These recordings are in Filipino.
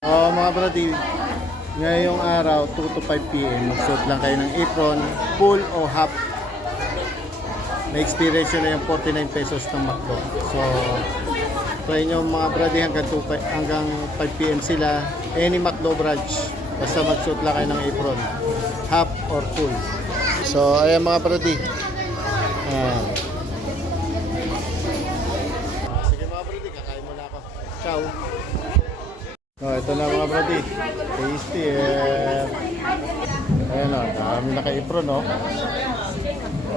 Mga brady, ngayong araw 2 to 5 p.m. magsuot lang kayo ng apron, full o half. May experience na yung 49 pesos ng McDo. So, try nyo mga brady hanggang 5 p.m. sila. Any McDo branch, basta magsuot lang kayo ng apron, half or full. So, ayan mga brady. Sige mga brady, kakain muna ako. Ciao! Ito na mga brady. Tasty Ayan o, dami naka-apron o.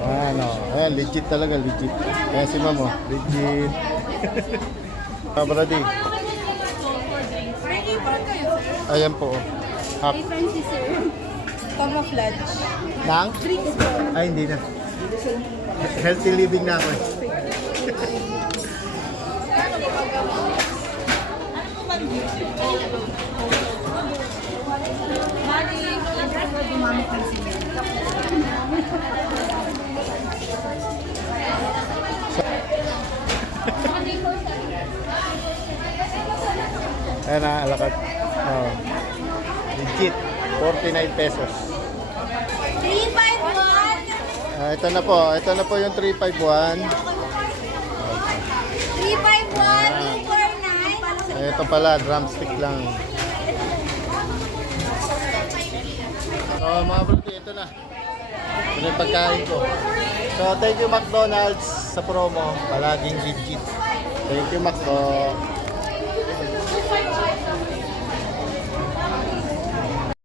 Ayan, legit talaga, legit. Ayan si ma'am o, legit. Mga brady. Ayan po o. Half. Francis sir. Camouflage. Nang? Drinks po. Ay, hindi na. Healthy living na ako eh. Ayan na, alakad. Legit, 49 pesos. 351. Ito na po yung 351. 351. 349. Ito pala, drumstick lang. So mga brody, ito na. Ito yung pagkain ko. So thank you McDonald's sa promo. Palaging legit. Thank you McDo.